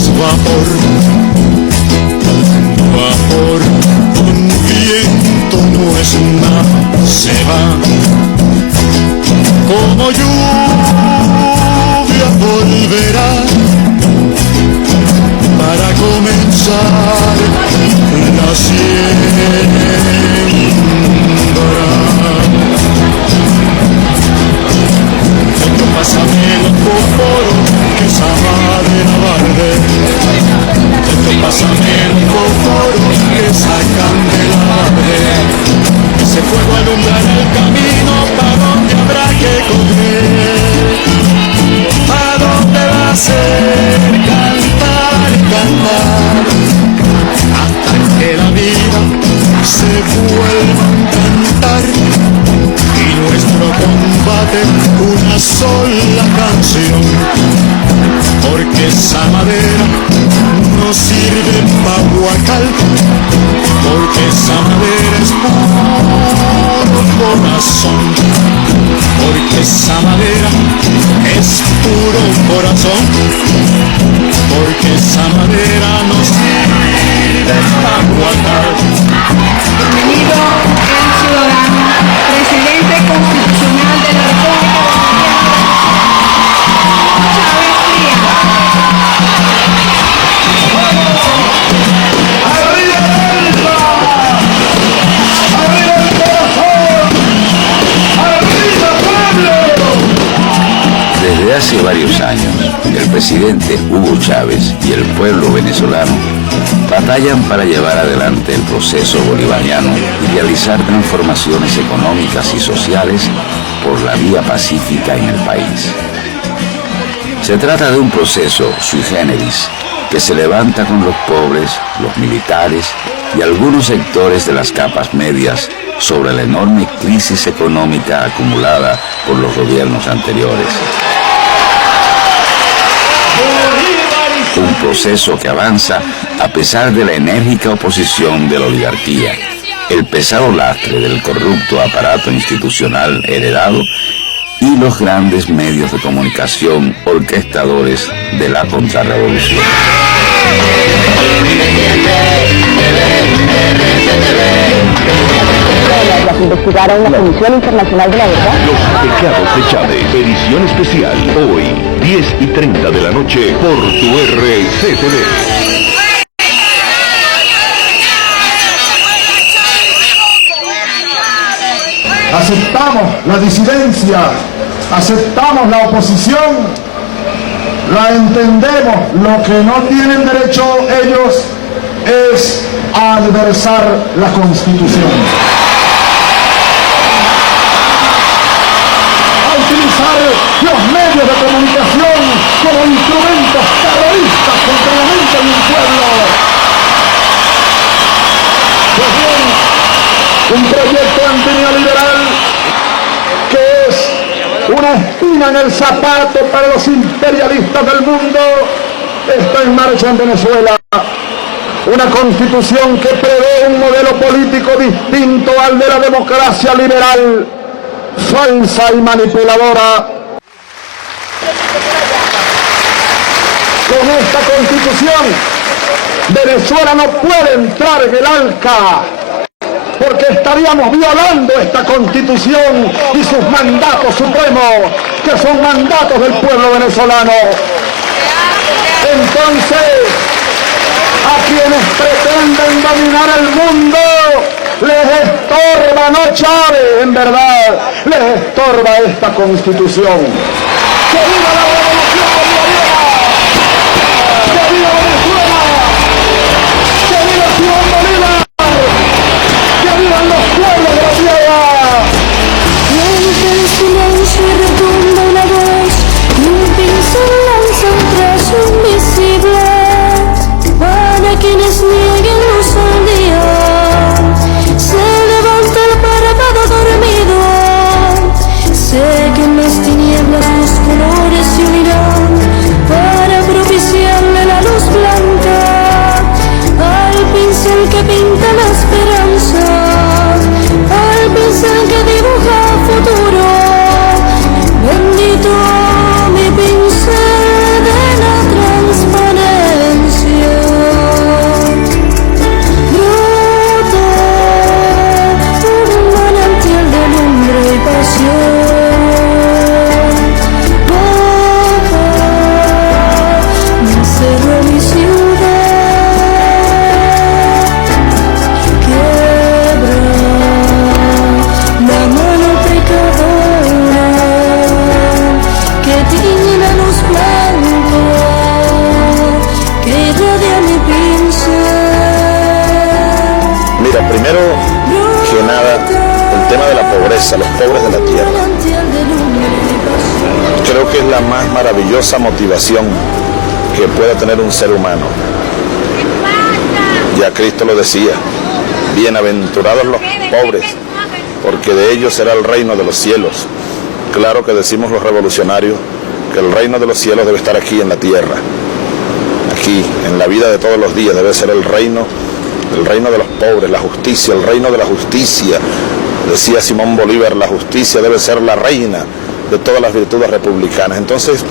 es vapor, vapor, un viento no es nada, se va como lluvia, volverá para comenzar la siembra. Pásame el fósforo que esa madera arde. Pásame el fósforo que esa candela arde. Ese fuego alumbra el camino para donde habrá que correr. ¿A dónde va a ser cantar y cantar? Hasta que la vida se vuelva a cantar. Y nuestro combate una sola canción, porque esa madera no sirve pa' guacal, porque esa madera es puro corazón, porque esa madera es puro corazón, porque esa madera no sirve pa' guacal. Bienvenido el ciudadano, presidente constitucional de la República Bolivariana, Chávez Frías. Desde hace varios años, el presidente Hugo Chávez y el pueblo venezolano batallan para llevar adelante el proceso bolivariano y realizar transformaciones económicas y sociales por la vía pacífica en el país. Se trata de un proceso sui generis que se levanta con los pobres, los militares y algunos sectores de las capas medias sobre la enorme crisis económica acumulada por los gobiernos anteriores. Un proceso que avanza a pesar de la enérgica oposición de la oligarquía, el pesado lastre del corrupto aparato institucional heredado y los grandes medios de comunicación orquestadores de la contrarrevolución. Tras investigar a una Comisión Internacional de la Verdad. Los pecados de Chávez, edición especial, hoy, 10:30 de la noche, por tu RCTV. Aceptamos la disidencia, aceptamos la oposición, la entendemos. Lo que no tienen derecho ellos es a adversar la Constitución, a utilizar los medios de comunicación como instrumentos terroristas contra la mente de un pueblo. Pues bien, un proyecto antineoliberal que es una espina en el zapato para los imperialistas del mundo está en marcha en Venezuela. Una constitución que prevé un modelo político distinto al de la democracia liberal, falsa y manipuladora. Con esta constitución, Venezuela no puede entrar en el ALCA, porque estaríamos violando esta Constitución y sus mandatos supremos, que son mandatos del pueblo venezolano. Entonces, a quienes pretenden dominar el mundo, les estorba, no Chávez, en verdad, les estorba esta Constitución. ¡Que viva la revolución bolivariana! ¡Que viva Venezuela! ¡Que viva Simón Bolívar! ¡Que vivan los pueblos de la tierra! Miente el silencio y retumba una voz, y un pincel lanza un trazo invisible para quienes nieguen luz al día. Se levanta el párpado dormido, sé que en las tinieblas los colores se unirán. Mira, primero que nada, el tema de la pobreza, los pobres de la tierra. Creo que es la más maravillosa motivación que pueda tener un ser humano. Ya Cristo lo decía, bienaventurados los pobres, porque de ellos será el reino de los cielos. Claro que decimos los revolucionarios que el reino de los cielos debe estar aquí en la tierra. Aquí, en la vida de todos los días, debe ser el reino de los pobres, la justicia, el reino de la justicia. Decía Simón Bolívar, la justicia debe ser la reina de todas las virtudes republicanas. Entonces,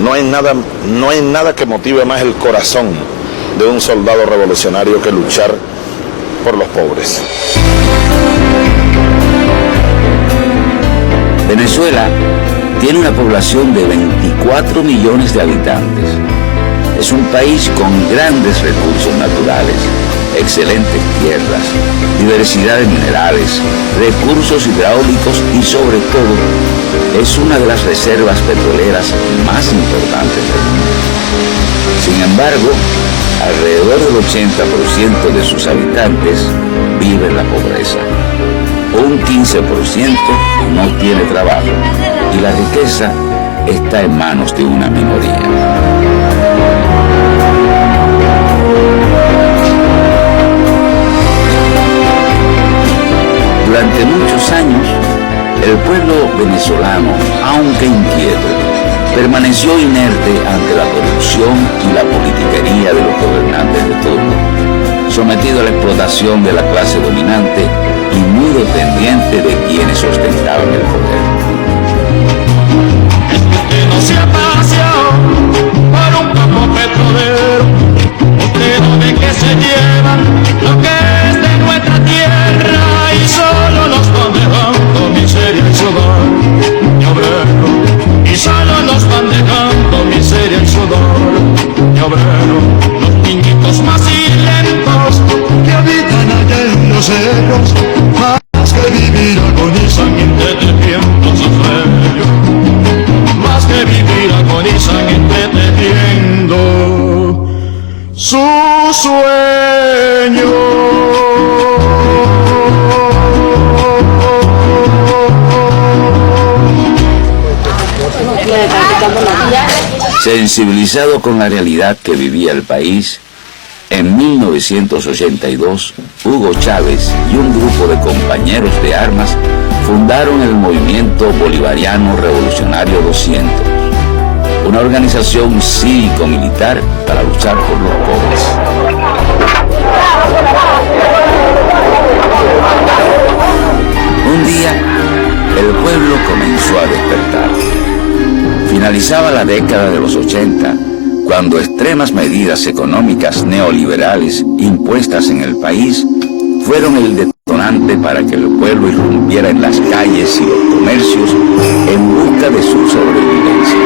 no hay nada que motive más el corazón de un soldado revolucionario que luchar por los pobres. Venezuela tiene una población de 24 millones de habitantes. Es un país con grandes recursos naturales, excelentes tierras, diversidad de minerales, recursos hidráulicos y sobre todo es una de las reservas petroleras más importantes del mundo. Sin embargo, alrededor del 80% de sus habitantes vive en la pobreza. Un 15% no tiene trabajo y la riqueza está en manos de una minoría. Durante muchos años, el pueblo venezolano, aunque inquieto, permaneció inerte ante la corrupción y la politiquería de los gobernantes de turno, sometido a la explotación de la clase dominante y muy dependiente de quienes ostentaban el poder. No se apasia por un campo petrolero, usted no ve que se llevan lo que es de nuestra tierra y solo nos van dejando miseria y sudor, mi obrero, y solo nos van dejando miseria y sudor, mi obrero, los niñitos más lentos que habitan allá en los cerros, más que vivir agonizan entreteniendo sus sueños, más que vivir agonizan entreteniendo sus sueños. Sensibilizado con la realidad que vivía el país, en 1982, Hugo Chávez y un grupo de compañeros de armas fundaron el Movimiento Bolivariano Revolucionario 200, una organización cívico-militar para luchar por los pobres. Un día, el pueblo comenzó a despertar. Finalizaba la década de los 80, cuando extremas medidas económicas neoliberales impuestas en el país fueron el detonante para que el pueblo irrumpiera en las calles y los comercios en busca de su sobrevivencia.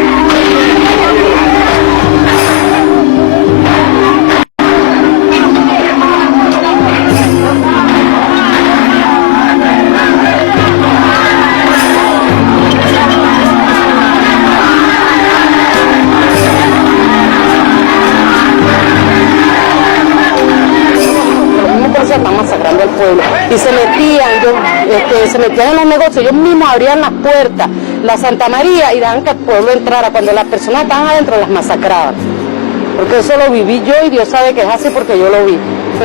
Están masacrando al pueblo y se metían en los negocios, ellos mismos abrían las puertas, la Santa María, y dejaban que el pueblo entrara. Cuando las personas estaban adentro las masacraban, porque eso lo viví yo y Dios sabe que es así porque yo lo vi.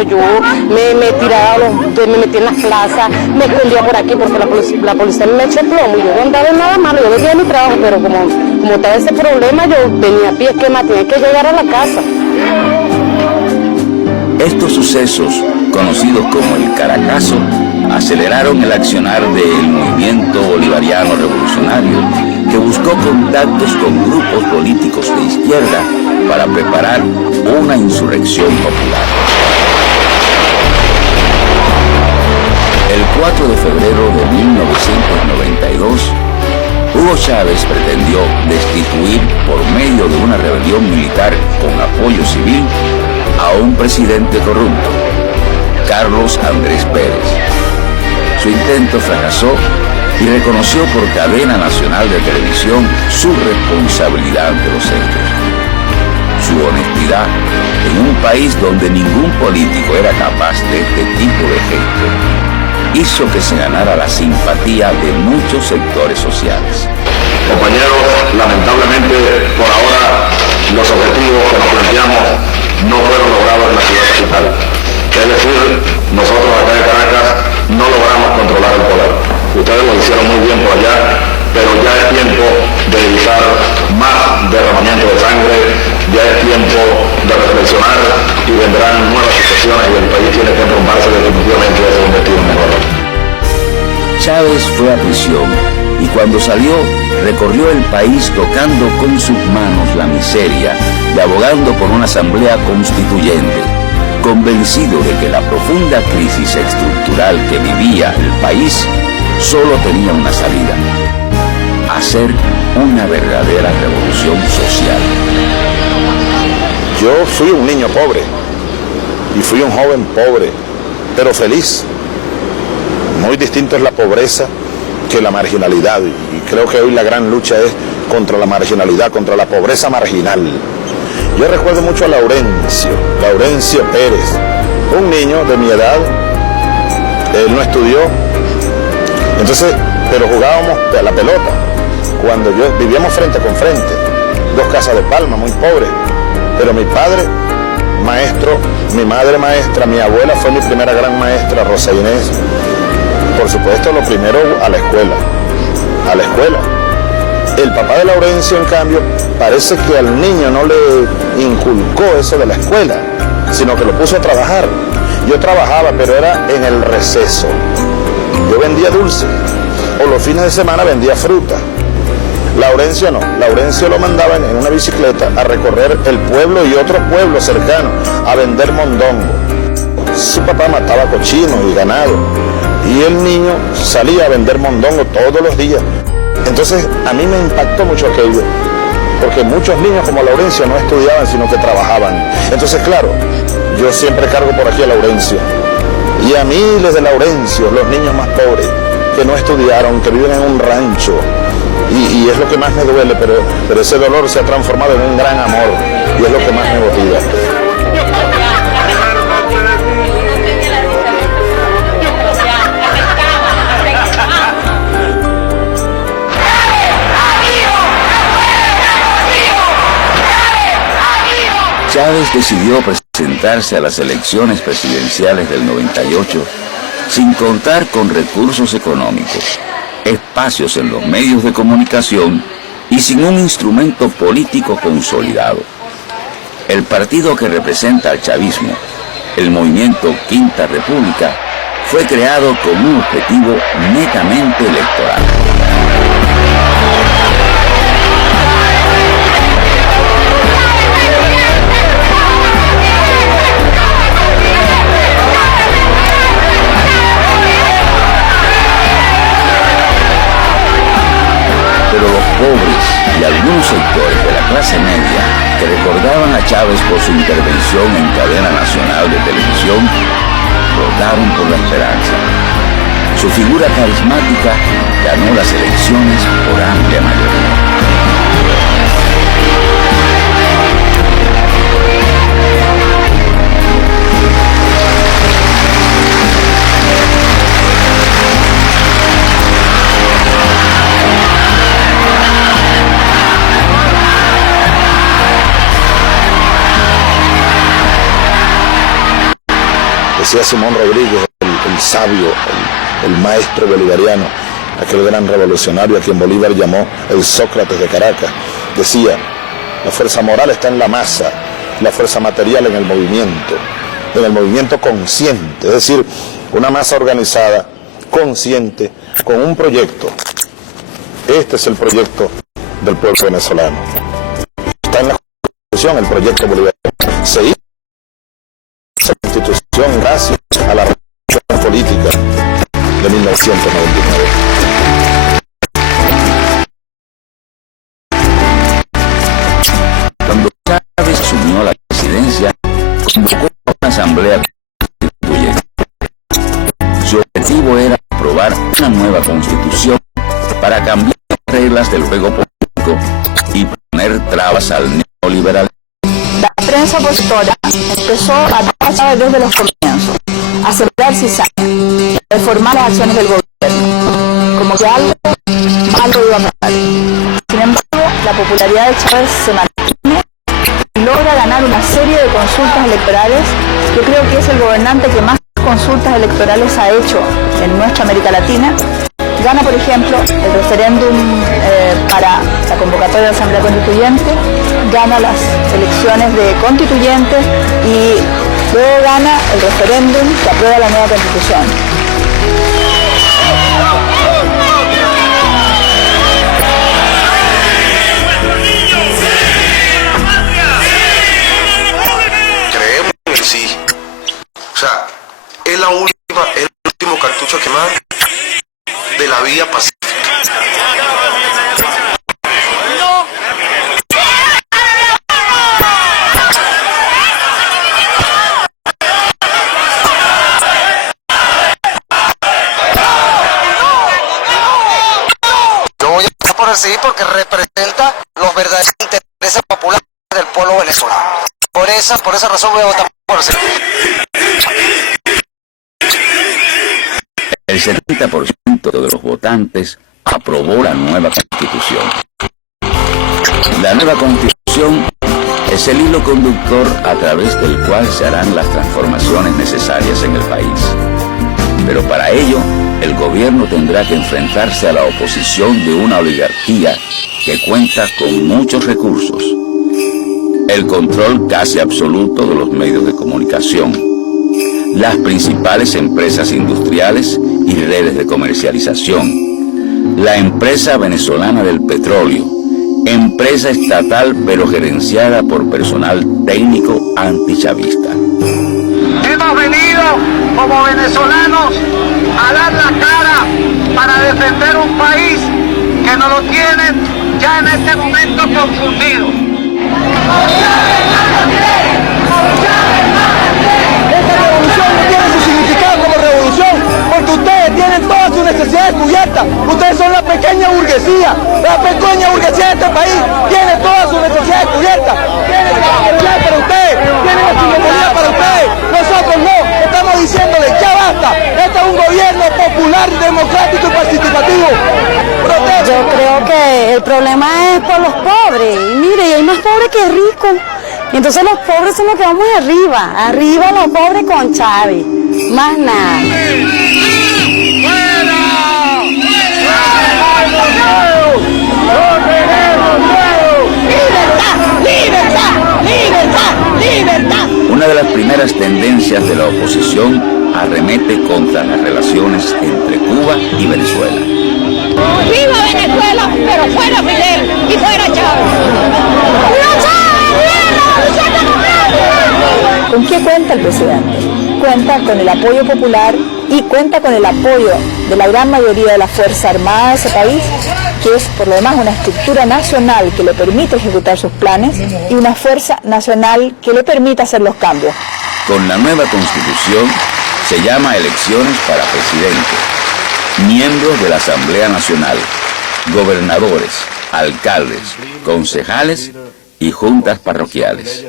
Yo me tiraba, me metí en las plazas, me escondía por aquí porque la policía me echó plomo y yo no andaba en nada malo, yo venía a mi trabajo, pero como estaba ese problema, yo venía a pie esquema, tenía que llegar a la casa. Estos sucesos, conocidos como el Caracazo, aceleraron el accionar del Movimiento Bolivariano Revolucionario, que buscó contactos con grupos políticos de izquierda para preparar una insurrección popular. El 4 de febrero de 1992, Hugo Chávez pretendió destituir por medio de una rebelión militar con apoyo civil a un presidente corrupto, Carlos Andrés Pérez. Su intento fracasó y reconoció por cadena nacional de televisión su responsabilidad ante los hechos. su honestidad, en un país donde ningún político era capaz de este tipo de gesto, hizo que se ganara la simpatía de muchos sectores sociales. Compañeros, lamentablemente por ahora los objetivos que nos planteamos no fueron logrados en la ciudad capital. Es decir, nosotros acá en Caracas no logramos controlar el poder. Ustedes lo hicieron muy bien por allá, pero ya es tiempo de evitar más derramamiento de sangre, ya es tiempo de reflexionar y vendrán nuevas situaciones y el país tiene que enrumbarse definitivamente hacia un destino mejor. Chávez fue a prisión y cuando salió recorrió el país tocando con sus manos la miseria y abogando por una asamblea constituyente, convencido de que la profunda crisis estructural que vivía el país solo tenía una salida: hacer una verdadera revolución social. Yo fui un niño pobre y fui un joven pobre, pero feliz. Muy distinto es la pobreza que la marginalidad, y creo que hoy la gran lucha es contra la marginalidad, contra la pobreza marginal. Yo recuerdo mucho a Laurencio Pérez, un niño de mi edad. Él no estudió, entonces, pero jugábamos a la pelota. Cuando vivíamos frente con frente, 2 casas de palma, muy pobres, pero mi padre maestro, mi madre maestra, mi abuela fue mi primera gran maestra, Rosa Inés. Por supuesto, lo primero a la escuela. El papá de Laurencio, en cambio, parece que al niño no le inculcó eso de la escuela, sino que lo puso a trabajar. Yo trabajaba, pero era en el receso. Yo vendía dulces, o los fines de semana vendía fruta. Laurencio no, Laurencio lo mandaban en una bicicleta a recorrer el pueblo y otros pueblos cercanos, a vender mondongo. Su papá mataba cochinos y ganado, y el niño salía a vender mondongo todos los días. Entonces a mí me impactó mucho aquello, porque muchos niños como Laurencio no estudiaban, sino que trabajaban. Entonces, claro, yo siempre cargo por aquí a Laurencio, y a miles de Laurencios, los niños más pobres, que no estudiaron, que viven en un rancho, y es lo que más me duele, pero ese dolor se ha transformado en un gran amor, y es lo que más me motiva. Chávez decidió presentarse a las elecciones presidenciales del 98 sin contar con recursos económicos, espacios en los medios de comunicación y sin un instrumento político consolidado. El partido que representa al chavismo, el movimiento Quinta República, fue creado con un objetivo netamente electoral. Pero los pobres y algunos sectores de la clase media que recordaban a Chávez por su intervención en cadena nacional de televisión votaron por la esperanza. Su figura carismática ganó las elecciones por amplia mayoría. Decía Simón Rodríguez, el sabio, el maestro bolivariano, aquel gran revolucionario a quien Bolívar llamó el Sócrates de Caracas. Decía, la fuerza moral está en la masa, la fuerza material en el movimiento consciente, es decir, una masa organizada, consciente, con un proyecto. Este es el proyecto del pueblo venezolano. Está en la Constitución el proyecto bolivariano. Se hizo esa Constitución gracias a la revolución política de 1999. Cuando Chávez asumió la presidencia, convocó una asamblea constituyente. Su objetivo era aprobar una nueva constitución para cambiar las reglas del juego político y poner trabas al neoliberalismo. fuerza opositora empezó a trabajar desde los comienzos, a sembrar cizaña, a reformar las acciones del gobierno, como que algo malo iba a pasar. Sin embargo, la popularidad de Chávez se mantiene y logra ganar una serie de consultas electorales. Yo creo que es el gobernante que más consultas electorales ha hecho en nuestra América Latina. Gana, por ejemplo, el referéndum para la convocatoria de la Asamblea Constituyente, gana las elecciones de constituyentes y luego gana el referéndum que aprueba la nueva Constitución. Creemos en sí. O sea, es el último cartucho quemado de la vía pacífica. Yo voy a votar por el sí porque representa los verdaderos intereses populares del pueblo venezolano. Por esa razón voy a votar por el sí. El 70% de los votantes aprobó la nueva Constitución. La nueva Constitución es el hilo conductor a través del cual se harán las transformaciones necesarias en el país. Pero para ello, el gobierno tendrá que enfrentarse a la oposición de una oligarquía que cuenta con muchos recursos. El control casi absoluto de los medios de comunicación, las principales empresas industriales y redes de comercialización, la empresa venezolana del petróleo, empresa estatal pero gerenciada por personal técnico antichavista. Hemos venido como venezolanos a dar la cara para defender un país que nos lo tienen ya en este momento confundido. Esta revolución no tiene su significado como revolución, porque ustedes tienen todas sus necesidades cubiertas. Ustedes son la pequeña burguesía de este país tiene todas sus necesidades cubiertas. Tienen la energía para ustedes, tienen la ciudadanía para ustedes. Nosotros no, estamos diciéndole ya basta. Este es un gobierno popular, democrático y participativo. Yo creo que el problema es por los pobres. Y mire, y hay más pobres que ricos. Y entonces los pobres son los que vamos arriba los pobres con Chávez, más nada. Una de las primeras tendencias de la oposición arremete contra las relaciones entre Cuba y Venezuela. ¡Viva Venezuela! Pero fuera Fidel y fuera Chávez. ¿Con qué cuenta el presidente? Cuenta con el apoyo popular y cuenta con el apoyo de la gran mayoría de la Fuerza Armada de ese país, que es por lo demás una estructura nacional que le permite ejecutar sus planes y una fuerza nacional que le permite hacer los cambios. Con la nueva Constitución se llama elecciones para presidente, miembros de la Asamblea Nacional, gobernadores, alcaldes, concejales y juntas parroquiales.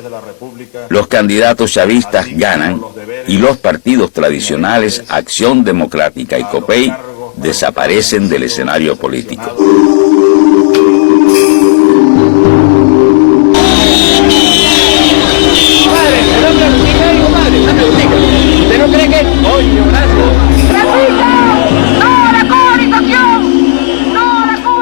Los candidatos chavistas ganan y los partidos tradicionales Acción Democrática y COPEI desaparecen del escenario político. ¿Usted no cree que...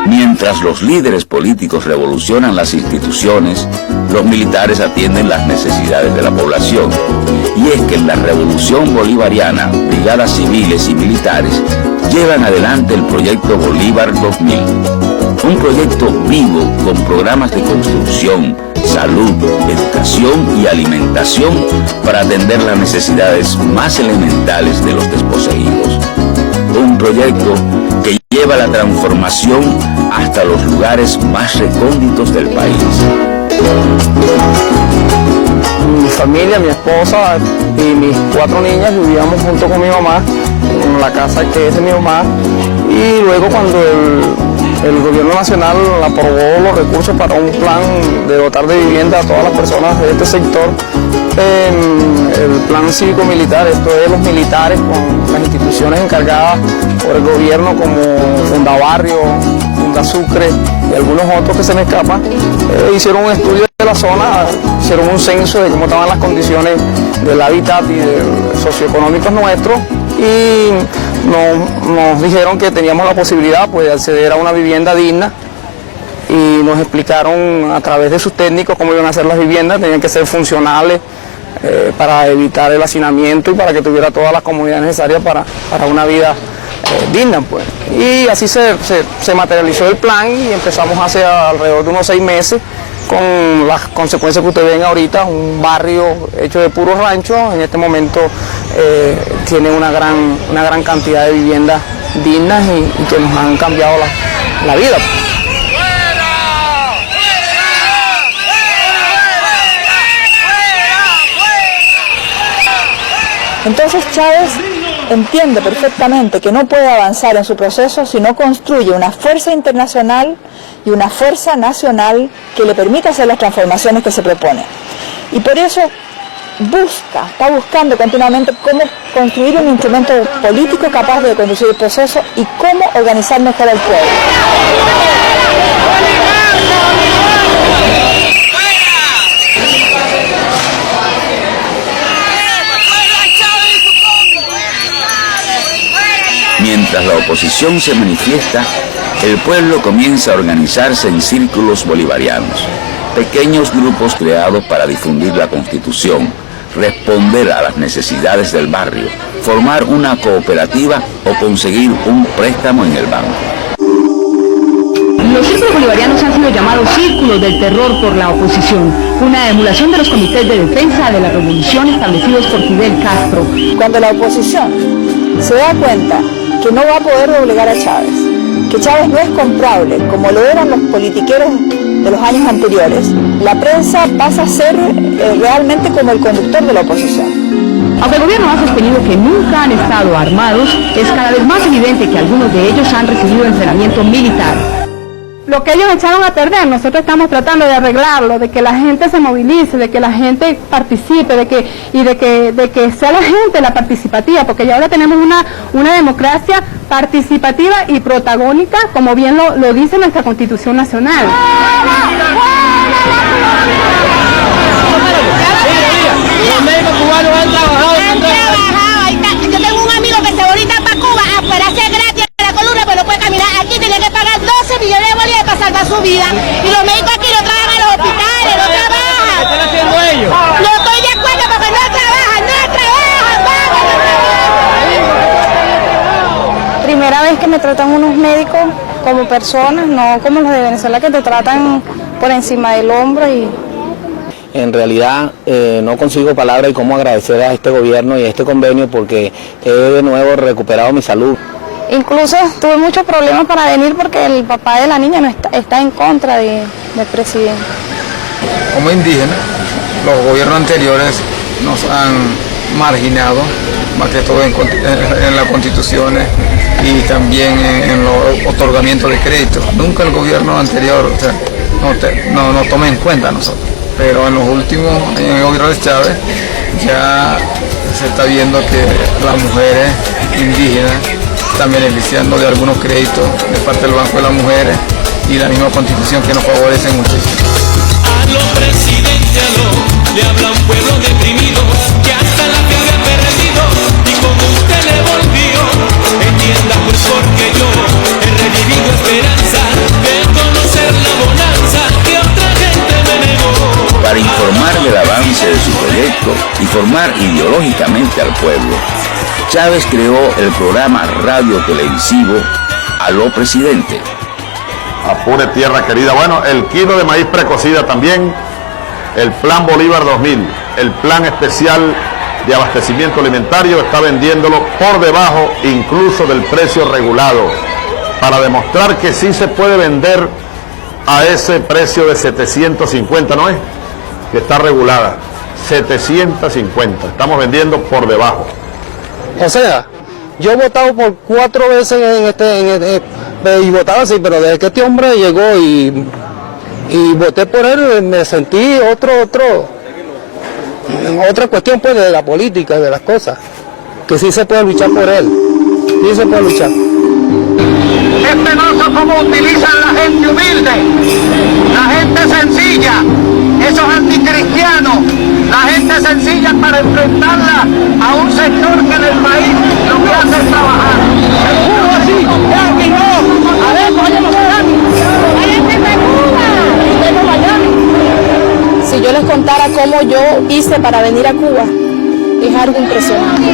Mientras los líderes políticos revolucionan las instituciones, los militares atienden las necesidades de la población. Y es que en la revolución bolivariana, brigadas civiles y militares llevan adelante el proyecto Bolívar 2000. Un proyecto vivo con programas de construcción, salud, educación y alimentación para atender las necesidades más elementales de los desposeídos. Un proyecto que lleva la transformación hasta los lugares más recónditos del país. Mi familia, mi esposa y mis 4 niñas vivíamos junto con mi mamá en la casa que es de mi mamá, y luego cuando el gobierno nacional aprobó los recursos para un plan de dotar de vivienda a todas las personas de este sector. El plan cívico-militar, esto es los militares con las instituciones encargadas por el gobierno como Fundabarrio, Fundasucre y algunos otros que se me escapan, hicieron un estudio de la zona, hicieron un censo de cómo estaban las condiciones del hábitat y socioeconómicos nuestros y nos dijeron que teníamos la posibilidad pues, de acceder a una vivienda digna y nos explicaron a través de sus técnicos cómo iban a ser las viviendas, tenían que ser funcionales para evitar el hacinamiento y para que tuviera todas las comodidades necesarias para una vida digna. Pues. Y así se materializó el plan y empezamos hace alrededor de unos 6 meses con las consecuencias que ustedes ven ahorita, un barrio hecho de puros ranchos, en este momento tiene una gran cantidad de viviendas dignas y que nos han cambiado la vida. Entonces Chávez entiende perfectamente que no puede avanzar en su proceso si no construye una fuerza internacional y una fuerza nacional que le permita hacer las transformaciones que se propone. Y por eso está buscando continuamente cómo construir un instrumento político capaz de conducir el proceso y cómo organizar mejor al pueblo. Mientras la oposición se manifiesta, el pueblo comienza a organizarse en círculos bolivarianos, pequeños grupos creados para difundir la Constitución, responder a las necesidades del barrio, formar una cooperativa o conseguir un préstamo en el banco. Los círculos bolivarianos han sido llamados círculos del terror por la oposición, una emulación de los comités de defensa de la revolución establecidos por Fidel Castro. Cuando la oposición se da cuenta que no va a poder doblegar a Chávez, que Chávez no es comprable como lo eran los politiqueros de los años anteriores, la prensa pasa a ser realmente como el conductor de la oposición. Aunque el gobierno ha sostenido que nunca han estado armados, es cada vez más evidente que algunos de ellos han recibido entrenamiento militar. Lo que ellos echaron a perder, nosotros estamos tratando de arreglarlo, de que la gente se movilice, de que la gente participe, de que sea la gente la participativa, porque ya ahora tenemos una democracia participativa y protagónica, como bien lo dice nuestra Constitución Nacional. Los médicos cubanos han trabajado. Yo tengo un amigo que se volita para Cuba a poder hacer gratis la columna, pero no puede caminar. Aquí tenía que pagar 12 millones de bolívares para salvar su vida. Y los médicos aquí no trabajan a los hospitales, no trabajan. ¿Qué están haciendo ellos? No estoy de acuerdo porque no trabajan, Primera vez que me tratan unos médicos como personas, no como los de Venezuela que te tratan por encima del hombro y... En realidad no consigo palabras y cómo agradecer a este gobierno y a este convenio porque he de nuevo recuperado mi salud. Incluso tuve muchos problemas para venir porque el papá de la niña no está en contra del presidente. Como indígenas, los gobiernos anteriores nos han marginado, más que todo en las constituciones y también en los otorgamientos de créditos. Nunca el gobierno anterior no toma en cuenta a nosotros. Pero en los últimos años, en el gobierno de Chávez, ya se está viendo que las mujeres indígenas están beneficiando de algunos créditos de parte del Banco de las Mujeres y la misma Constitución que nos favorece muchísimo. A los presidentes le habla un pueblo deprimido que hasta la fe ha perdido y como usted le volvió, entienda pues porque yo he revivido esperanza de conocer la bonanza que otra gente me negó. Para informar del avance de su proyecto y formar ideológicamente al pueblo, Chávez creó el programa radio-televisivo Aló Presidente. Apure tierra querida. Bueno, el kilo de maíz precocida también, el Plan Bolívar 2000, el plan especial de abastecimiento alimentario está vendiéndolo por debajo incluso del precio regulado, para demostrar que sí se puede vender a ese precio de 750, ¿no es? Que está regulada, 750, estamos vendiendo por debajo. O sea, yo he votado por 4 veces y votaba así, pero desde que este hombre llegó y voté por él, me sentí otra cuestión pues de la política, de las cosas, que sí se puede luchar por él, sí se puede luchar. Es penoso cómo utilizan la gente humilde, la gente sencilla, esos anticristianos, la gente sencilla para enfrentarla a un sector que en el país lo que hace es trabajar. Si yo les contara cómo yo hice para venir a Cuba, es algo impresionante.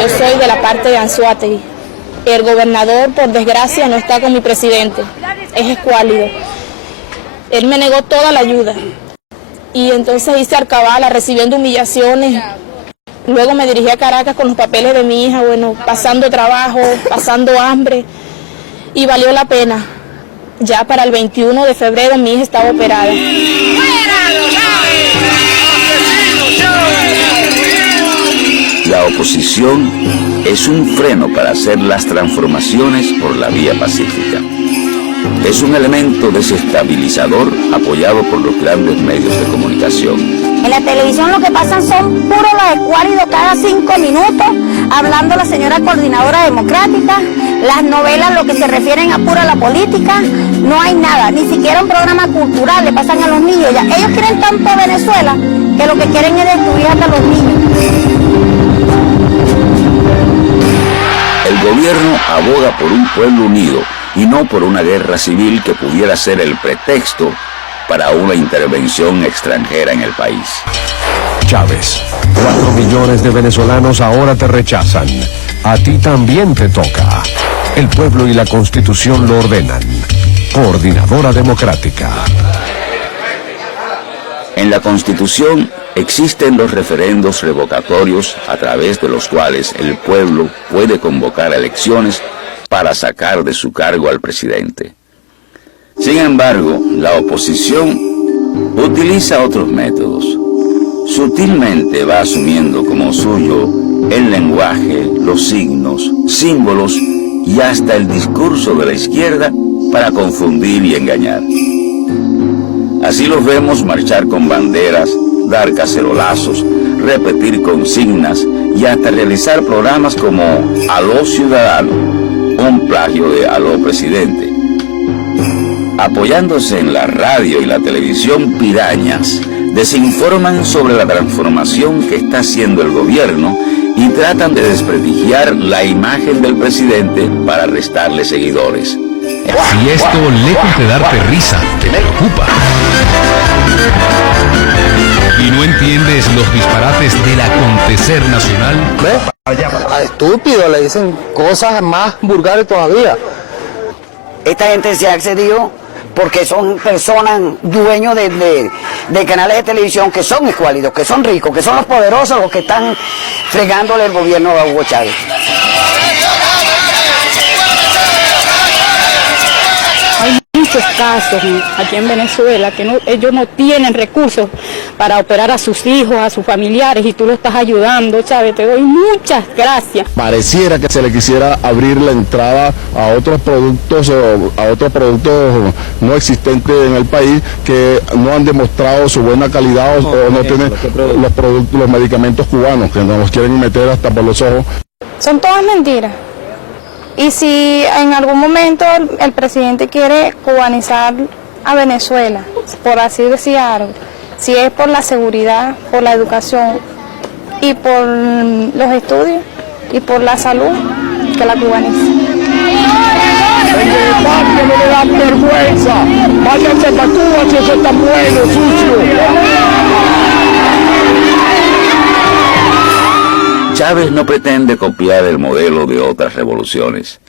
Yo soy de la parte de Anzoátegui. El gobernador, por desgracia, no está con mi presidente. Es escuálido. Él me negó toda la ayuda. Y entonces hice Arcabala recibiendo humillaciones. Luego me dirigí a Caracas con los papeles de mi hija, bueno, pasando trabajo, pasando hambre. Y valió la pena. Ya para el 21 de febrero mi hija estaba operada. La oposición es un freno para hacer las transformaciones por la vía pacífica. Es un elemento desestabilizador apoyado por los grandes medios de comunicación. En la televisión lo que pasan son puros los escuálidos cada 5 minutos, hablando la señora coordinadora democrática, las novelas lo que se refieren a pura la política, no hay nada, ni siquiera un programa cultural le pasan a los niños. Ya, ellos quieren tanto a Venezuela que lo que quieren es destruir hasta los niños. El gobierno aboga por un pueblo unido y no por una guerra civil que pudiera ser el pretexto para una intervención extranjera en el país. Chávez, 4 millones de venezolanos ahora te rechazan. A ti también te toca. El pueblo y la Constitución lo ordenan. Coordinadora Democrática. En la Constitución existen los referendos revocatorios a través de los cuales el pueblo puede convocar elecciones para sacar de su cargo al presidente. Sin embargo, la oposición utiliza otros métodos. Sutilmente va asumiendo como suyo el lenguaje, los signos, símbolos y hasta el discurso de la izquierda para confundir y engañar. Así los vemos marchar con banderas, dar cacerolazos, repetir consignas y hasta realizar programas como Aló Ciudadano, un plagio de Aló Presidente. Apoyándose en la radio y la televisión pirañas, desinforman sobre la transformación que está haciendo el gobierno y tratan de desprestigiar la imagen del presidente para restarle seguidores. Si esto, lejos de darte risa, te preocupa y no entiendes los disparates del acontecer nacional, A estúpido le dicen cosas más vulgares todavía. Esta gente se ha accedido porque son personas dueños de canales de televisión que son escuálidos, que son ricos, que son los poderosos los que están fregándole el gobierno a Hugo Chávez. Hay muchos casos aquí en Venezuela que ellos no tienen recursos para operar a sus hijos, a sus familiares, y tú lo estás ayudando, Chávez. Te doy muchas gracias. Pareciera que se le quisiera abrir la entrada a otros productos no existentes en el país que no han demostrado su buena calidad o no tienen los medicamentos cubanos, que nos los quieren meter hasta por los ojos. Son todas mentiras. Y si en algún momento el presidente quiere cubanizar a Venezuela, por así decir algo, si es por la seguridad, por la educación y por los estudios y por la salud, que la cubanice. En el patio no le dan vergüenza. Váyanse para Cuba si eso es tan bueno, sucio. Chávez no pretende copiar el modelo de otras revoluciones.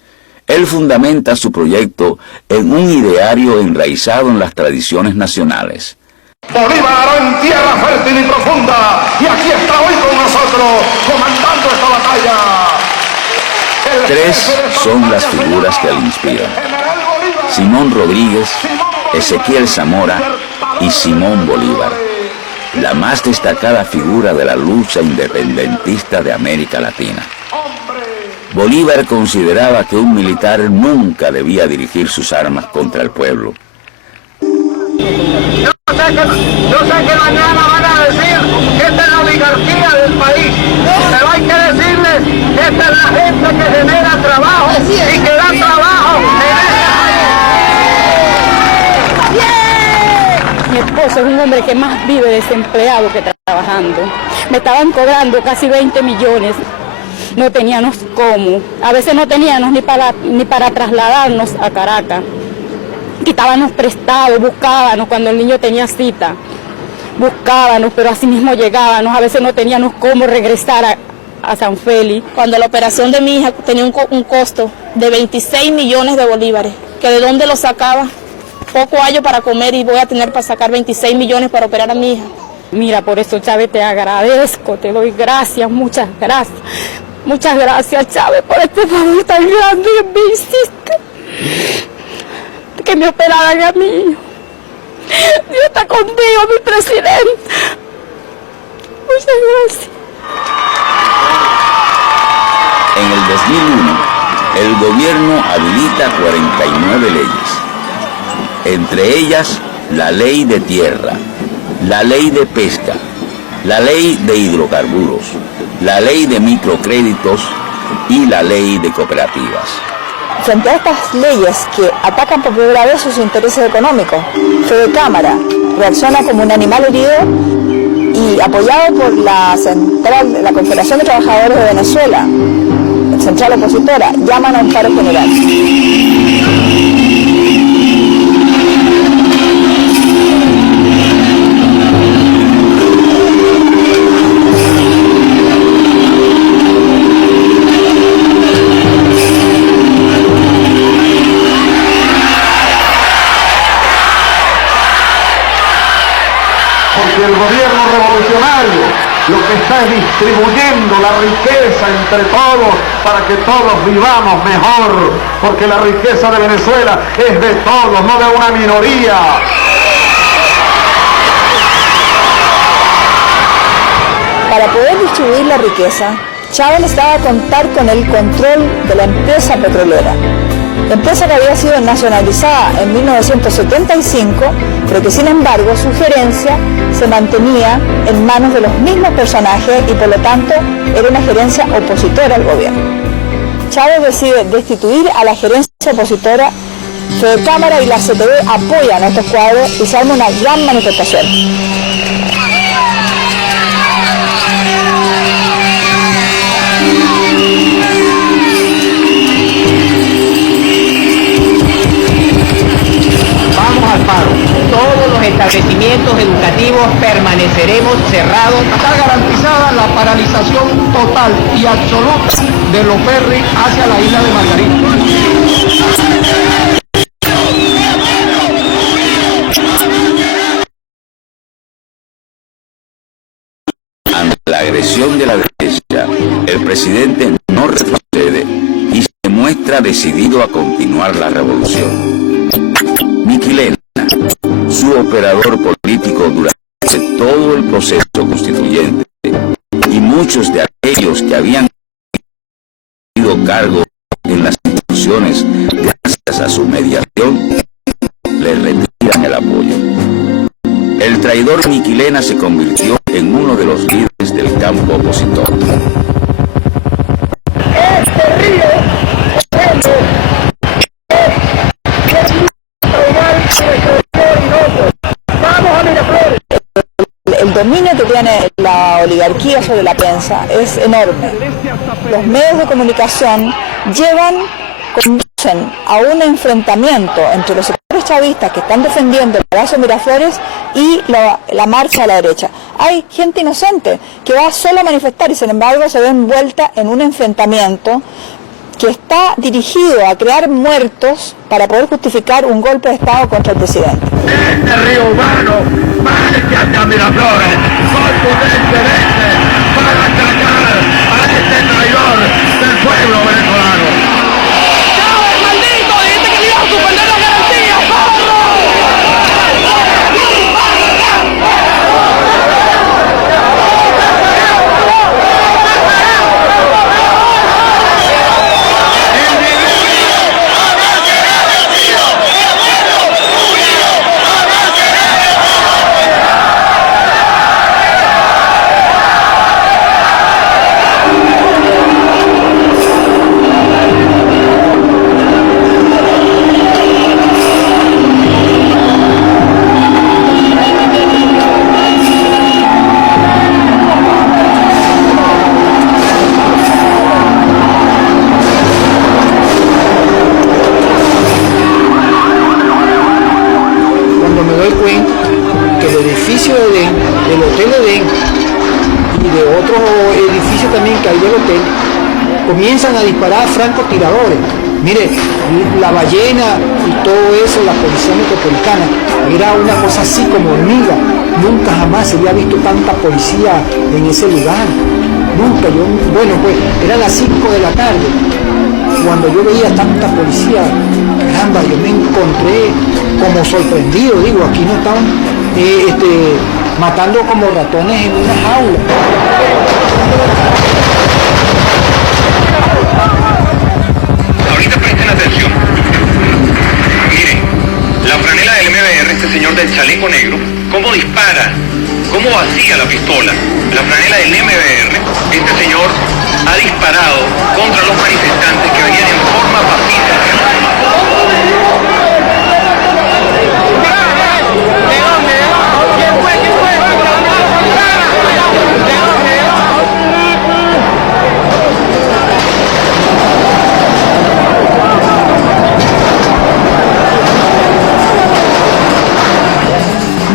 Él fundamenta su proyecto en un ideario enraizado en las tradiciones nacionales. Bolívar aró en tierra fértil y profunda, y aquí está hoy con nosotros, comandando esta batalla. 3 son las figuras que le inspiran: Simón Rodríguez, Ezequiel Zamora y Simón Bolívar, la más destacada figura de la lucha independentista de América Latina. Bolívar consideraba que un militar nunca debía dirigir sus armas contra el pueblo. Yo sé que mañana van a decir que esta es la oligarquía del país, pero hay que decirles que esta es la gente que genera trabajo y que da trabajo en este país. Mi esposo es un hombre que más vive desempleado que trabajando. Me estaban cobrando casi 20 millones. No teníamos cómo. A veces no teníamos ni para trasladarnos a Caracas. Quitábamos prestado, buscábamos cuando el niño tenía cita. Buscábamos, pero así mismo llegábamos. A veces no teníamos cómo regresar a San Félix. Cuando la operación de mi hija tenía un costo de 26 millones de bolívares, que de dónde lo sacaba, poco hallo para comer y voy a tener para sacar 26 millones para operar a mi hija. Mira, por eso, Chávez, te agradezco, te doy gracias, muchas gracias. Muchas gracias, Chávez, por este favor tan grande que me hiciste. Que me operaran a mí. Dios está contigo, mi presidente. Muchas gracias. En el 2001, el gobierno habilita 49 leyes. Entre ellas, la ley de tierra, la ley de pesca, la ley de hidrocarburos, la ley de microcréditos y la ley de cooperativas. Frente a estas leyes que atacan por primera vez sus intereses económicos, Fede Cámara reacciona como un animal herido y apoyado por la Confederación de Trabajadores de Venezuela, central opositora, llaman a un paro general. Porque el gobierno revolucionario lo que está es distribuyendo la riqueza entre todos para que todos vivamos mejor, porque la riqueza de Venezuela es de todos, no de una minoría. Para poder distribuir la riqueza, Chávez necesitaba contar con el control de la empresa petrolera. Empresa que había sido nacionalizada en 1975, pero que sin embargo su gerencia se mantenía en manos de los mismos personajes y por lo tanto era una gerencia opositora al gobierno. Chávez decide destituir a la gerencia opositora. Fede Cámara y la CTV apoyan a estos cuadros y se arma una gran manifestación. Al paro. Todos los establecimientos educativos permaneceremos cerrados. Está garantizada la paralización total y absoluta de los ferries hacia la isla de Margarita. Ante la agresión de la derecha, el presidente no retrocede y se muestra decidido a continuar la revolución. Miquilena, su operador político durante todo el proceso constituyente, y muchos de aquellos que habían tenido cargo en las instituciones gracias a su mediación, le retiran el apoyo. El traidor Miquilena se convirtió en uno de los líderes del campo opositor. Este río El dominio que tiene la oligarquía sobre la prensa es enorme. Los medios de comunicación conducen a un enfrentamiento entre los sectores chavistas que están defendiendo el Palacio Miraflores y la marcha a la derecha. Hay gente inocente que va solo a manifestar y sin embargo se ve envuelta en un enfrentamiento que está dirigido a crear muertos para poder justificar un golpe de Estado contra el presidente. Este río urbano marcha hacia Miraflores, contundentemente para atacar a este traidor del pueblo venezolano. ¡Chávez, maldito! ¡Dijiste que le iba a suspender las garantías, ¡porro! y de otros edificios también que hay del hotel, comienzan a disparar francotiradores. Mire, la ballena y todo eso, la policía metropolitana, era una cosa así como hormiga. Nunca jamás se había visto tanta policía en ese lugar. Nunca, bueno, pues eran las 5 de la tarde. Cuando yo veía tanta policía, caramba, yo me encontré como sorprendido. Digo, aquí no están matando como ratones en una jaula. Ahorita presten atención. Miren, la franela del MBR, este señor del chaleco negro, cómo dispara, cómo vacía la pistola. La franela del MBR, este señor ha disparado contra los manifestantes que venían en forma pacífica.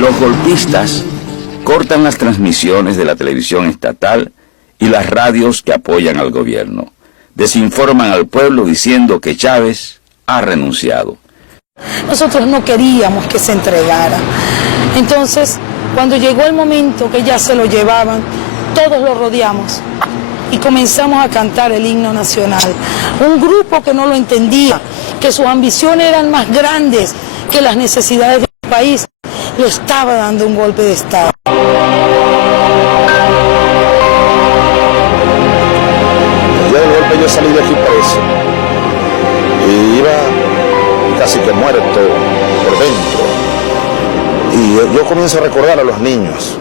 Los golpistas cortan las transmisiones de la televisión estatal y las radios que apoyan al gobierno. Desinforman al pueblo diciendo que Chávez ha renunciado. Nosotros no queríamos que se entregara. Entonces, cuando llegó el momento que ya se lo llevaban, todos lo rodeamos y comenzamos a cantar el himno nacional. Un grupo que no lo entendía, que sus ambiciones eran más grandes que las necesidades del país, le estaba dando un golpe de Estado. El día del golpe yo salí de aquí preso y iba casi que muerto por dentro. Y yo comienzo a recordar a los niños.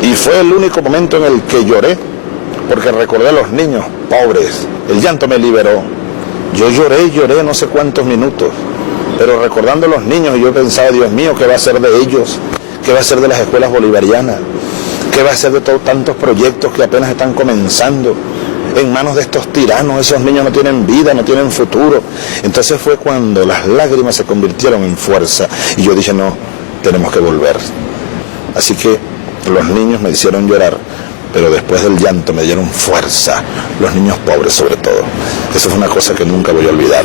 Y fue el único momento en el que lloré, porque recordé a los niños pobres. El llanto me liberó. Yo lloré no sé cuántos minutos. Pero recordando a los niños, yo pensaba, Dios mío, ¿qué va a ser de ellos? ¿Qué va a ser de las escuelas bolivarianas? ¿Qué va a ser de tantos proyectos que apenas están comenzando en manos de estos tiranos? Esos niños no tienen vida, no tienen futuro. Entonces fue cuando las lágrimas se convirtieron en fuerza. Y yo dije, no, tenemos que volver. Así que los niños me hicieron llorar, pero después del llanto me dieron fuerza. Los niños pobres sobre todo. Eso fue una cosa que nunca voy a olvidar.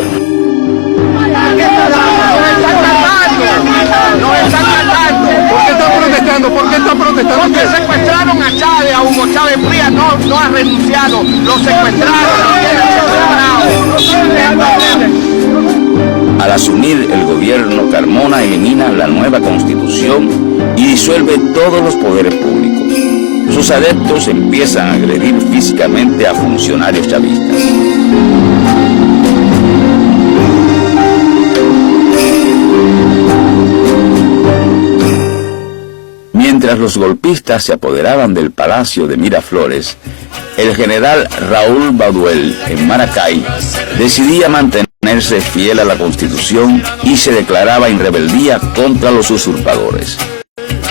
¿Por qué están protestando? ¿Por qué están protestando? Porque secuestraron a Chávez, a Hugo Chávez Frías, no ha renunciado, lo secuestraron. Al asumir el gobierno, Carmona elimina la nueva constitución y disuelve todos los poderes públicos. Sus adeptos empiezan a agredir físicamente a funcionarios chavistas. Mientras los golpistas se apoderaban del Palacio de Miraflores, el general Raúl Baduel, en Maracay, decidía mantenerse fiel a la Constitución y se declaraba en rebeldía contra los usurpadores.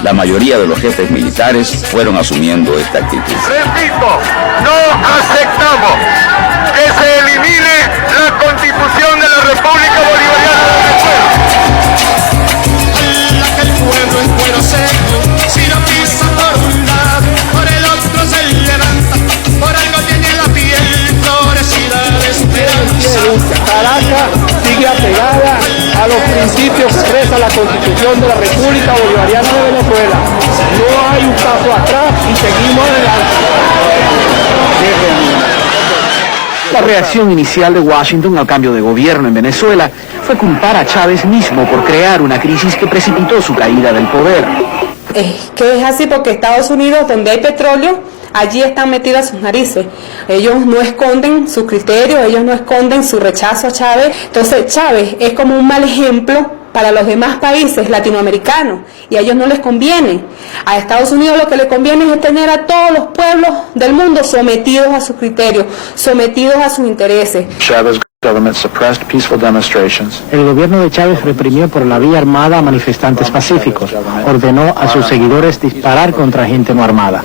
La mayoría de los jefes militares fueron asumiendo esta actitud. Repito, no aceptamos que se elimine la Constitución de la República Bolivariana de Venezuela. El pueblo en cuero seco, si lo pisa por un lado, por el otro se levanta, por algo tiene la piel florecida de esperanza. Caracas sigue apegada a los principios que expresa la Constitución de la República Bolivariana de Venezuela. No hay un paso atrás y seguimos adelante. La reacción inicial de Washington al cambio de gobierno en Venezuela fue culpar a Chávez mismo por crear una crisis que precipitó su caída del poder. Es que es así porque Estados Unidos, donde hay petróleo, allí están metidas sus narices. Ellos no esconden sus criterios, ellos no esconden su rechazo a Chávez. Entonces Chávez es como un mal ejemplo para los demás países latinoamericanos y a ellos no les conviene. A Estados Unidos lo que le conviene es tener a todos los pueblos del mundo sometidos a sus criterios, sometidos a sus intereses. El gobierno de Chávez reprimió por la vía armada a manifestantes pacíficos. Ordenó a sus seguidores disparar contra gente no armada.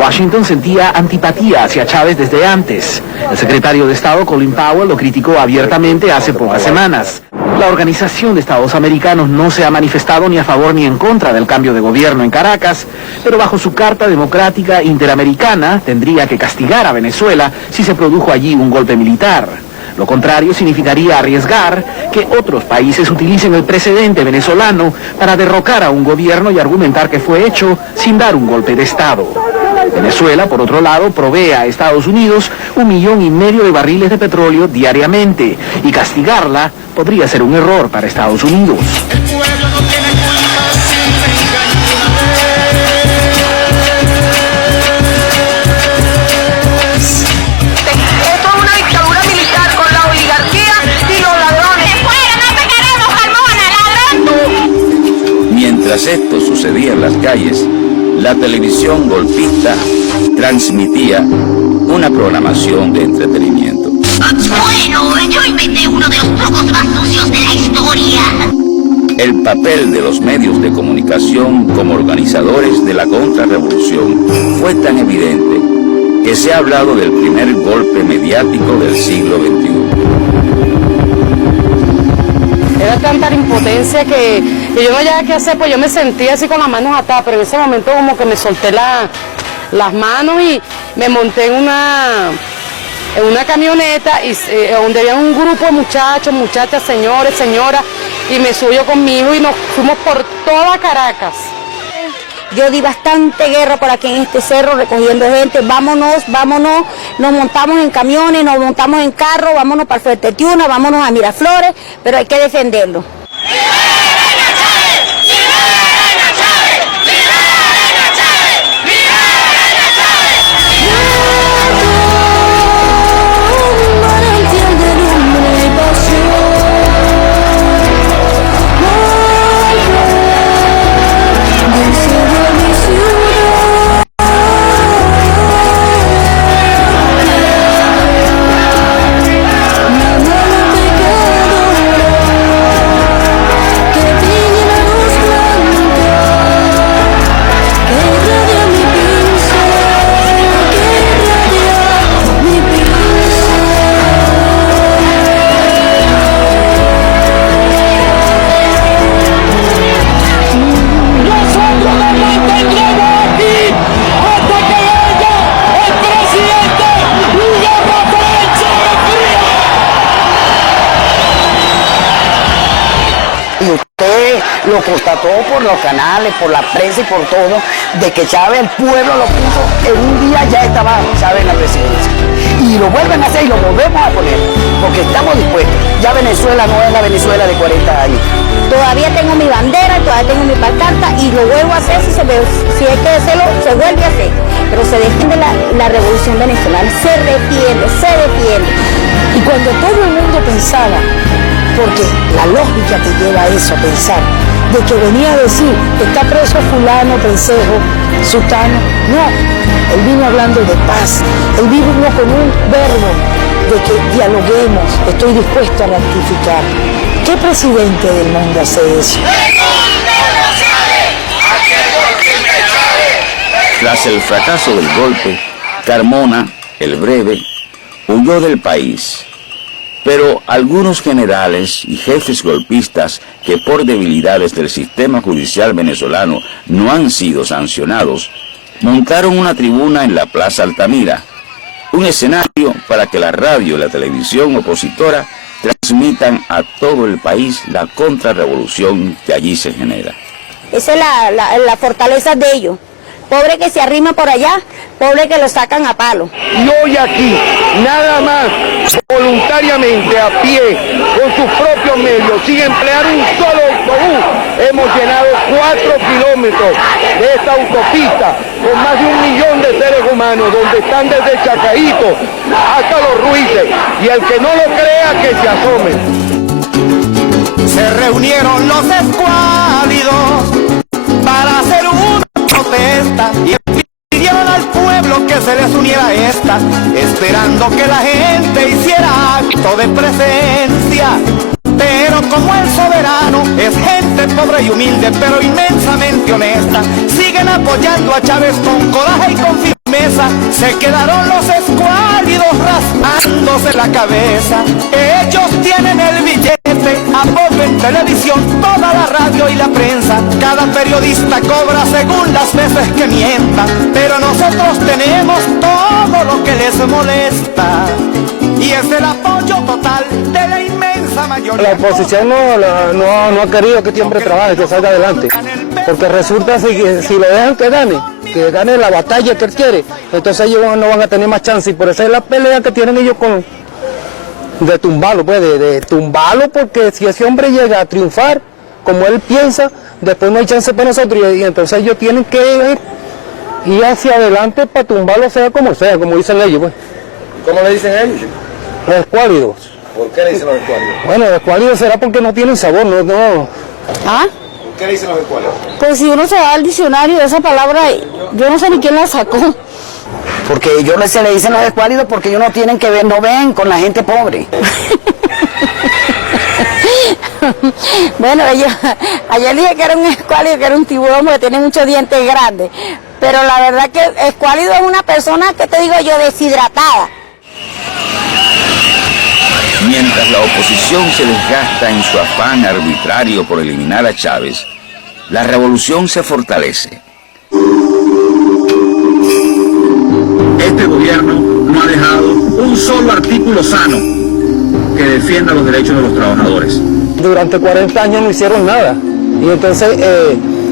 Washington sentía antipatía hacia Chávez desde antes. El secretario de Estado, Colin Powell, lo criticó abiertamente hace pocas semanas. La Organización de Estados Americanos no se ha manifestado ni a favor ni en contra del cambio de gobierno en Caracas, pero bajo su Carta Democrática Interamericana tendría que castigar a Venezuela si se produjo allí un golpe militar. Lo contrario significaría arriesgar que otros países utilicen el precedente venezolano para derrocar a un gobierno y argumentar que fue hecho sin dar un golpe de Estado. Venezuela, por otro lado, provee a Estados Unidos 1,5 millones de barriles de petróleo diariamente, y castigarla podría ser un error para Estados Unidos. Esto es una dictadura militar con la oligarquía y los ladrones. ¡Fuera, no te queremos, Carmona, ladrón! Mientras esto sucedía en las calles, la televisión golpista transmitía una programación de entretenimiento. Bueno, yo inventé uno de los trucos más sucios de la historia. El papel de los medios de comunicación como organizadores de la contrarrevolución fue tan evidente que se ha hablado del primer golpe mediático del siglo XXI. Era tanta la impotencia que yo no sabía qué hacer, pues yo me sentía así con las manos atadas, pero en ese momento como que me solté las manos y me monté en una camioneta y, donde había un grupo de muchachos, muchachas, señores, señoras, y me subió con mi hijo y nos fuimos por toda Caracas. Yo di bastante guerra por aquí en este cerro recogiendo gente, vámonos, vámonos, nos montamos en camiones, nos montamos en carros, vámonos para Fuerte Tiuna, vámonos a Miraflores, pero hay que defenderlo. Lo constató por los canales, por la prensa y por todo, de que Chávez, el pueblo lo puso, en un día ya estaba Chávez en la presidencia. Y lo vuelven a hacer y lo volvemos a poner, porque estamos dispuestos. Ya Venezuela no es la Venezuela de 40 años. Todavía tengo mi bandera, todavía tengo mi pancarta y lo vuelvo a hacer si hay que hacerlo, se vuelve a hacer. Pero se defiende la revolución venezolana, se defiende. Y cuando todo el mundo pensaba, porque la lógica te lleva a eso, a pensar, de que venía a decir, está preso fulano, pensejo, sutano. No, él vino hablando de paz, él vino con un verbo de que dialoguemos, estoy dispuesto a rectificar. ¿Qué presidente del mundo hace eso? Tras el fracaso del golpe, Carmona, el Breve, huyó del país. Pero algunos generales y jefes golpistas que por debilidades del sistema judicial venezolano no han sido sancionados, montaron una tribuna en la Plaza Altamira, un escenario para que la radio y la televisión opositora transmitan a todo el país la contrarrevolución que allí se genera. Esa es la fortaleza de ellos. Pobre que se arrima por allá, pobre que lo sacan a palo. Y hoy aquí, nada más, voluntariamente, a pie, con sus propios medios, sin emplear un solo autobús, hemos llenado 4 kilómetros de esta autopista, con más de 1 millón de seres humanos, donde están desde Chacaíto hasta Los Ruices, y el que no lo crea, que se asome. Se reunieron los escuálidos para hacer una protesta y pidieron al pueblo que se les uniera esta, esperando que la gente hiciera acto de presencia. Pero como el soberano es gente pobre y humilde, pero inmensamente honesta, siguen apoyando a Chávez con coraje y con firmeza. Se quedaron los escuálidos rasgándose la cabeza. Ellos tienen el billete presidente, apoyo en televisión, toda la radio y la prensa. Cada periodista cobra según las veces que mientan, pero nosotros tenemos todo lo que les molesta. Y es el apoyo total de la inmensa mayoría. La oposición no ha querido que siempre trabaje, que salga adelante. Porque resulta si lo dejan que gane la batalla que él quiere, entonces ellos no van a tener más chance. Y por eso es la pelea que tienen ellos de tumbarlo, pues, de tumbarlo, porque si ese hombre llega a triunfar como él piensa, después no hay chance para nosotros. Y entonces ellos tienen que ir hacia adelante para tumbarlo, sea, como dicen ellos, pues. ¿Cómo le dicen ellos? Los escuálidos. ¿Por qué le dicen los escuálidos? Bueno, los escuálidos será porque no tienen sabor, no. ¿Ah? ¿Por qué le dicen los escuálidos? Pues si uno se va al diccionario de esa palabra, yo no sé ni quién la sacó. Porque se le dicen los escuálidos porque ellos no tienen que ver, no ven con la gente pobre. Bueno, ayer dije que era un escuálido, que era un tiburón porque tiene muchos dientes grandes. Pero la verdad que escuálido es una persona, que te digo yo, deshidratada. Mientras la oposición se desgasta en su afán arbitrario por eliminar a Chávez, la revolución se fortalece. Este gobierno no ha dejado un solo artículo sano que defienda los derechos de los trabajadores. Durante 40 años no hicieron nada. Y entonces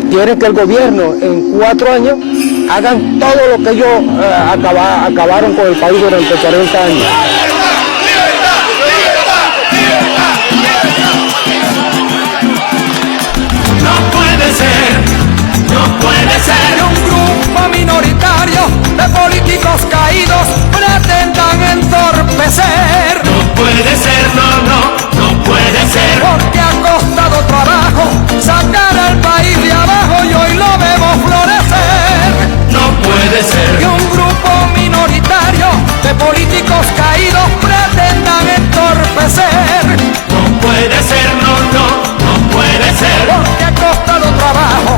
quieren que el gobierno en 4 años hagan todo lo que ellos acabaron con el país durante 40 años. No puede ser un grupo minoritario de políticos caídos pretendan entorpecer. No puede ser, no puede ser. Porque ha costado trabajo sacar al país de abajo y hoy lo vemos florecer. No puede ser que un grupo minoritario de políticos caídos pretendan entorpecer. No puede ser, no puede ser. Porque ha costado trabajo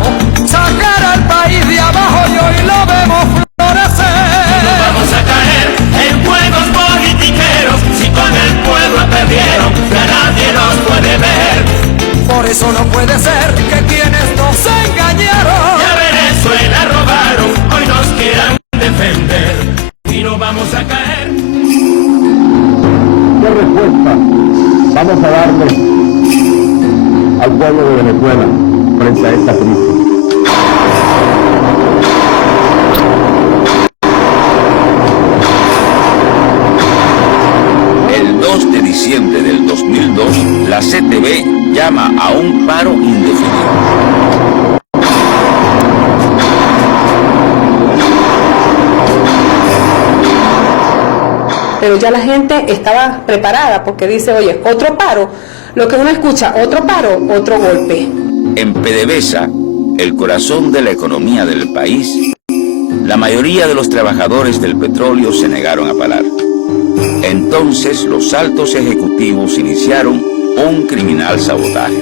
sacar al país de abajo y hoy lo vemos florecer. No vamos a caer en juegos politiqueros, si con el pueblo perdieron, ya nadie nos puede ver. Por eso no puede ser que quienes nos engañaron y a Venezuela robaron, hoy nos quieran defender. Y no vamos a caer. ¿Qué respuesta vamos a darle al pueblo de Venezuela frente a esta crisis? El 2 de diciembre del 2002, la CTV llama a un paro indefinido. Pero ya la gente estaba preparada porque dice, oye, otro paro, lo que uno escucha, otro paro, otro golpe. En PDVSA, el corazón de la economía del país, la mayoría de los trabajadores del petróleo se negaron a parar. Entonces los altos ejecutivos iniciaron un criminal sabotaje.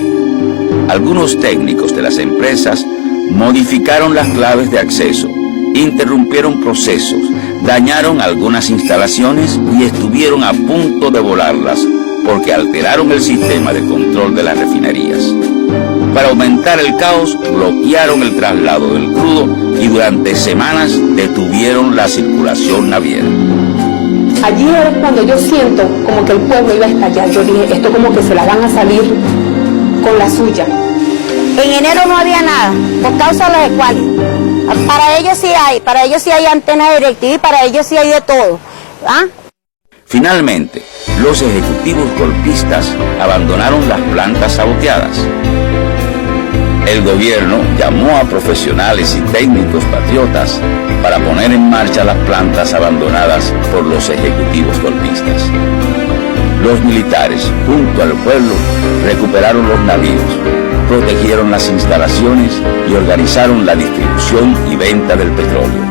Algunos técnicos de las empresas modificaron las claves de acceso, interrumpieron procesos, dañaron algunas instalaciones y estuvieron a punto de volarlas porque alteraron el sistema de control de las refinerías. Para aumentar el caos, bloquearon el traslado del crudo y durante semanas detuvieron la circulación naviera. Allí es cuando yo siento como que el pueblo iba a estallar. Yo dije, esto como que se la van a salir con la suya. En enero no había nada, por causa de los escuálidos. Para ellos sí hay antena directiva y para ellos sí hay de todo. ¿Ah? Finalmente, los ejecutivos golpistas abandonaron las plantas saboteadas. El gobierno llamó a profesionales y técnicos patriotas para poner en marcha las plantas abandonadas por los ejecutivos golpistas. Los militares, junto al pueblo, recuperaron los navíos, protegieron las instalaciones y organizaron la distribución y venta del petróleo.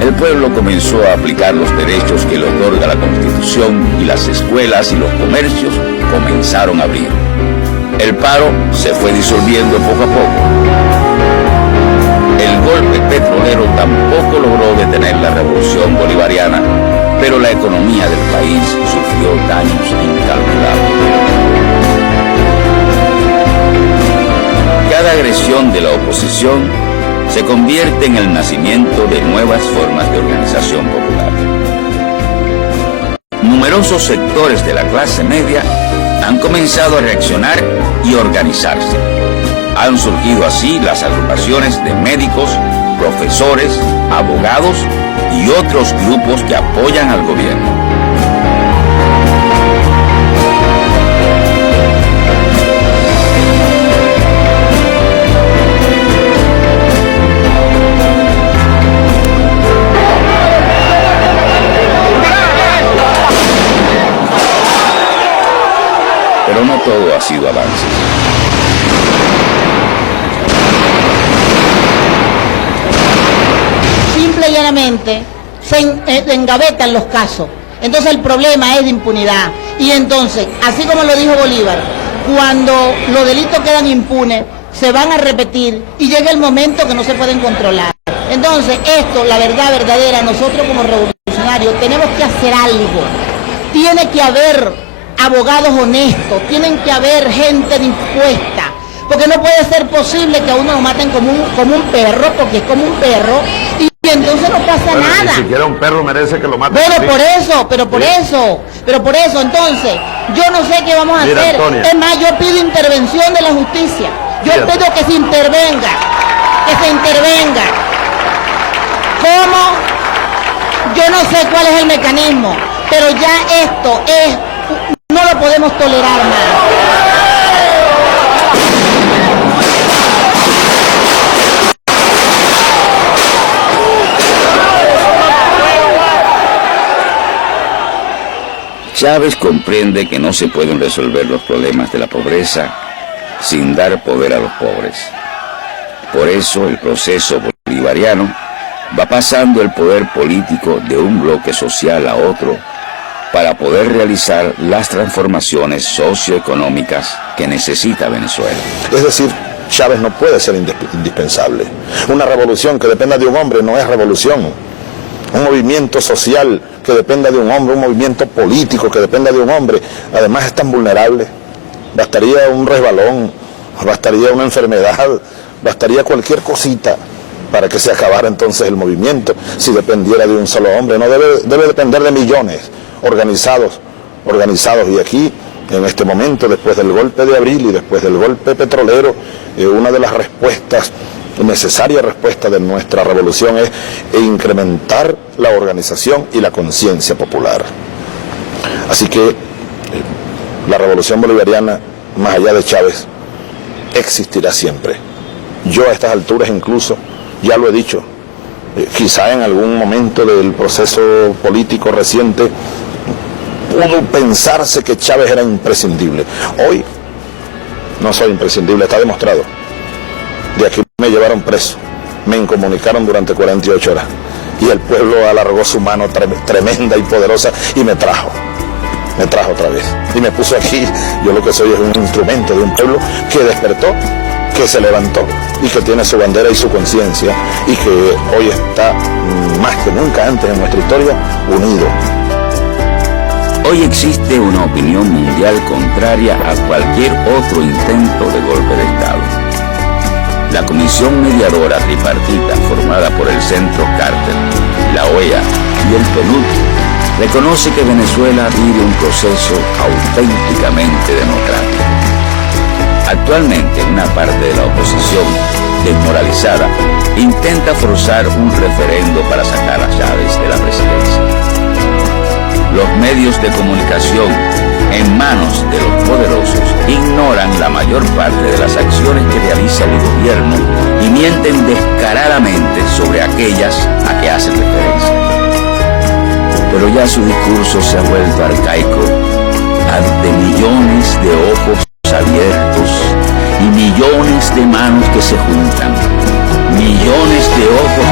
El pueblo comenzó a aplicar los derechos que le otorga la Constitución y las escuelas y los comercios comenzaron a abrir. El paro se fue disolviendo poco a poco. El golpe petrolero tampoco logró detener la revolución bolivariana, pero la economía del país sufrió daños incalculables. Cada agresión de la oposición se convierte en el nacimiento de nuevas formas de organización popular. Numerosos sectores de la clase media han comenzado a reaccionar y organizarse. Han surgido así las agrupaciones de médicos, profesores, abogados y otros grupos que apoyan al gobierno. Pero no todo ha sido avances. Simple y llanamente se engavetan los casos. Entonces el problema es de impunidad. Y entonces, así como lo dijo Bolívar, cuando los delitos quedan impunes, se van a repetir y llega el momento que no se pueden controlar. Entonces esto, la verdad verdadera, nosotros como revolucionarios tenemos que hacer algo. Tiene que haber abogados honestos, tienen que haber gente dispuesta, porque no puede ser posible que a uno lo maten como un perro, porque es como un perro, y entonces no pasa nada. Ni siquiera un perro merece que lo maten. Bueno, por eso, entonces, yo no sé qué vamos a hacer. Antonia. Es más, yo pido intervención de la justicia, yo pido que se intervenga, ¿Cómo? Yo no sé cuál es el mecanismo, pero ya esto es... No lo podemos tolerar más. Chávez comprende que no se pueden resolver los problemas de la pobreza sin dar poder a los pobres. Por eso el proceso bolivariano va pasando el poder político de un bloque social a otro para poder realizar las transformaciones socioeconómicas que necesita Venezuela. Es decir, Chávez no puede ser indispensable. Una revolución que dependa de un hombre no es revolución. Un movimiento social que dependa de un hombre, un movimiento político que dependa de un hombre, además es tan vulnerable. Bastaría un resbalón, bastaría una enfermedad, bastaría cualquier cosita para que se acabara entonces el movimiento si dependiera de un solo hombre. No debe depender de millones organizados, y aquí, en este momento, después del golpe de abril y después del golpe petrolero, una de las respuestas, necesaria respuesta de nuestra revolución es incrementar la organización y la conciencia popular. Así que la revolución bolivariana, más allá de Chávez, existirá siempre. Yo a estas alturas incluso, ya lo he dicho, quizá en algún momento del proceso político reciente pudo pensarse que Chávez era imprescindible. Hoy no soy imprescindible, está demostrado. De aquí me llevaron preso, me incomunicaron durante 48 horas y el pueblo alargó su mano tremenda y poderosa y me trajo otra vez y me puso aquí. Yo lo que soy es un instrumento de un pueblo que despertó, que se levantó y que tiene su bandera y su conciencia y que hoy está más que nunca antes en nuestra historia unido. Hoy existe una opinión mundial contraria a cualquier otro intento de golpe de Estado. La Comisión Mediadora Tripartita, formada por el Centro Carter, la OEA y el PNUD, reconoce que Venezuela vive un proceso auténticamente democrático. Actualmente, una parte de la oposición, desmoralizada, intenta forzar un referendo para sacar a Chávez de la presidencia. Los medios de comunicación, en manos de los poderosos, ignoran la mayor parte de las acciones que realiza el gobierno y mienten descaradamente sobre aquellas a que hacen referencia. Pero ya su discurso se ha vuelto arcaico ante millones de ojos abiertos y millones de manos que se juntan, millones de ojos